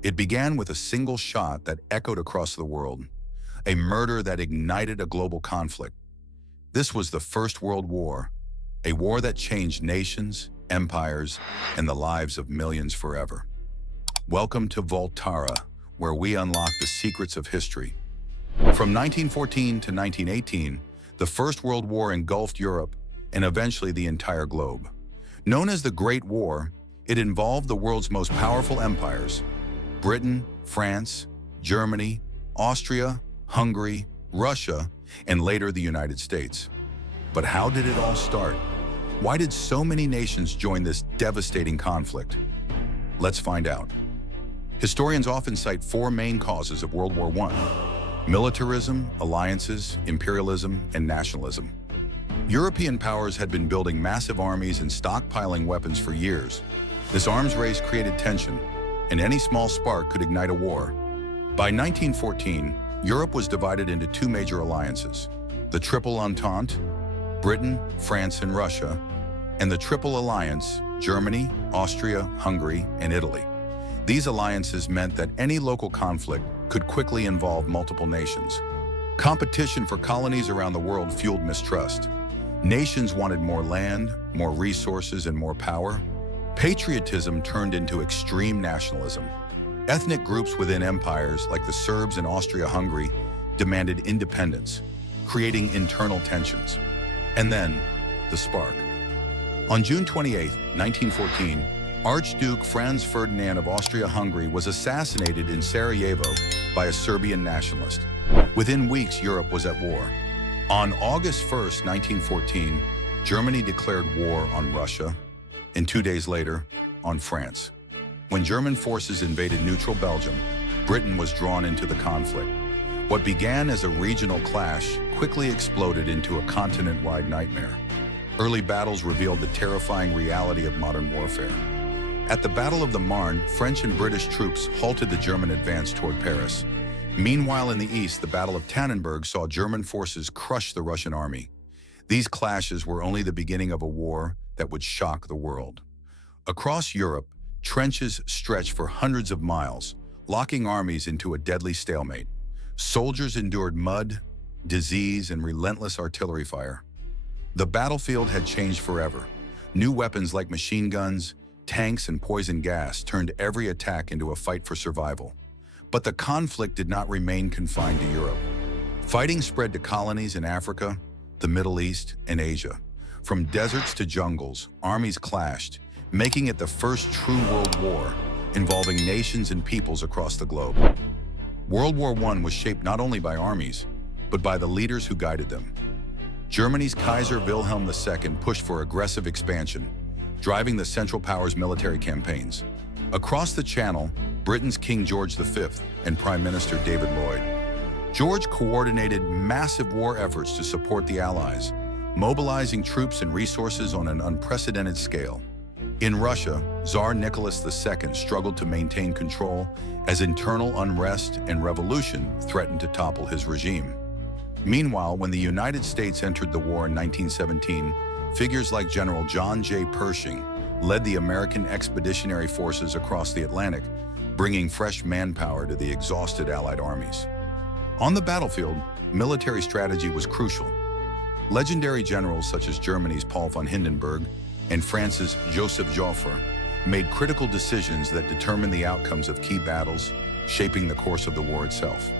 It began with a single shot that echoed across the world, a murder that ignited a global conflict. This was the First World War, a war that changed nations, empires, and the lives of millions forever. Welcome to Vaultara, where we unlock the secrets of history. From 1914 to 1918, the First World War engulfed Europe and eventually the entire globe. Known as the Great War, it involved the world's most powerful empires: Britain, France, Germany, Austria, Hungary, Russia, and later the United States. But how did it all start? Why did so many nations join this devastating conflict? Let's find out. Historians often cite four main causes of World War I: militarism, alliances, imperialism, and nationalism. European powers had been building massive armies and stockpiling weapons for years. This arms race created tension, and any small spark could ignite a war. By 1914, Europe was divided into two major alliances: the Triple Entente, Britain, France, and Russia, and the Triple Alliance, Germany, Austria, Hungary, and Italy. These alliances meant that any local conflict could quickly involve multiple nations. Competition for colonies around the world fueled mistrust. Nations wanted more land, more resources, and more power. Patriotism turned into extreme nationalism. Ethnic groups within empires, like the Serbs in Austria-Hungary, demanded independence, creating internal tensions. And then, the spark. On June 28, 1914, Archduke Franz Ferdinand of Austria-Hungary was assassinated in Sarajevo by a Serbian nationalist. Within weeks, Europe was at war. On August 1, 1914, Germany declared war on Russia, and 2 days later, on France. When German forces invaded neutral Belgium, Britain was drawn into the conflict. What began as a regional clash quickly exploded into a continent-wide nightmare. Early battles revealed the terrifying reality of modern warfare. At the Battle of the Marne, French and British troops halted the German advance toward Paris. Meanwhile, in the east, the Battle of Tannenberg saw German forces crush the Russian army. These clashes were only the beginning of a war that would shock the world. Across Europe, trenches stretched for hundreds of miles, locking armies into a deadly stalemate. Soldiers endured mud, disease, and relentless artillery fire. The battlefield had changed forever. New weapons like machine guns, tanks, and poison gas turned every attack into a fight for survival. But the conflict did not remain confined to Europe. Fighting spread to colonies in Africa, the Middle East, and Asia. From deserts to jungles, armies clashed, making it the first true world war involving nations and peoples across the globe. World War I was shaped not only by armies, but by the leaders who guided them. Germany's Kaiser Wilhelm II pushed for aggressive expansion, driving the Central Powers' military campaigns. Across the Channel, Britain's King George V and Prime Minister David Lloyd. George coordinated massive war efforts to support the Allies, mobilizing troops and resources on an unprecedented scale. In Russia, Tsar Nicholas II struggled to maintain control as internal unrest and revolution threatened to topple his regime. Meanwhile, when the United States entered the war in 1917, figures like General John J. Pershing led the American expeditionary forces across the Atlantic, bringing fresh manpower to the exhausted Allied armies. On the battlefield, military strategy was crucial. Legendary generals such as Germany's Paul von Hindenburg and France's Joseph Joffre made critical decisions that determined the outcomes of key battles, shaping the course of the war itself.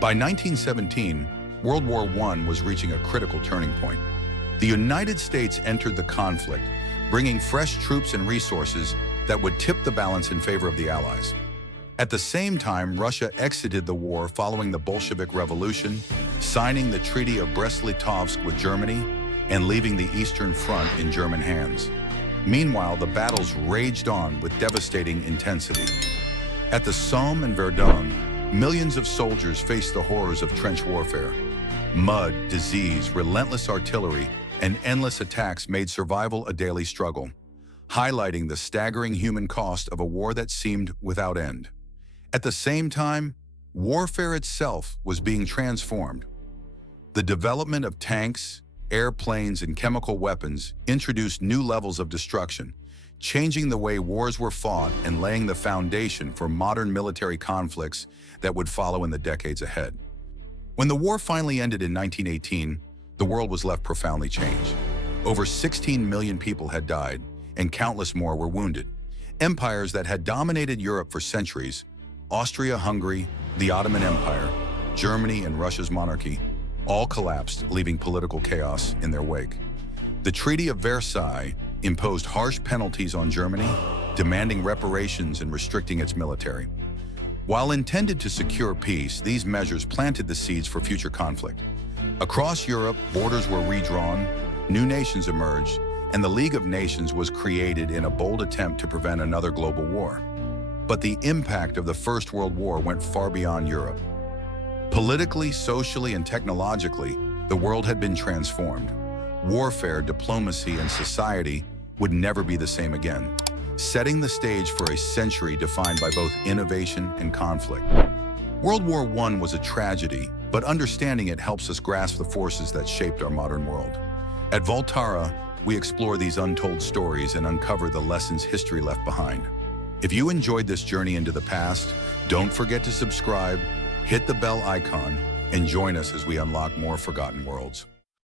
By 1917, World War I was reaching a critical turning point. The United States entered the conflict, bringing fresh troops and resources that would tip the balance in favor of the Allies. At the same time, Russia exited the war following the Bolshevik Revolution, signing the Treaty of Brest-Litovsk with Germany and leaving the Eastern Front in German hands. Meanwhile, the battles raged on with devastating intensity. At the Somme and Verdun, millions of soldiers faced the horrors of trench warfare. Mud, disease, relentless artillery, and endless attacks made survival a daily struggle, highlighting the staggering human cost of a war that seemed without end. At the same time, warfare itself was being transformed. The development of tanks, airplanes, and chemical weapons introduced new levels of destruction, changing the way wars were fought and laying the foundation for modern military conflicts that would follow in the decades ahead. When the war finally ended in 1918, the world was left profoundly changed. Over 16 million people had died, and countless more were wounded. Empires that had dominated Europe for centuries, Austria-Hungary, the Ottoman Empire, Germany, and Russia's monarchy, all collapsed, leaving political chaos in their wake. The Treaty of Versailles imposed harsh penalties on Germany, demanding reparations and restricting its military. While intended to secure peace, these measures planted the seeds for future conflict. Across Europe, borders were redrawn, new nations emerged, and the League of Nations was created in a bold attempt to prevent another global war. But the impact of the First World War went far beyond Europe. Politically, socially, and technologically, the world had been transformed. Warfare, diplomacy, and society would never be the same again, setting the stage for a century defined by both innovation and conflict. World War I was a tragedy, but understanding it helps us grasp the forces that shaped our modern world. At Vaultara, we explore these untold stories and uncover the lessons history left behind. If you enjoyed this journey into the past, don't forget to subscribe, hit the bell icon, and join us as we unlock more forgotten worlds.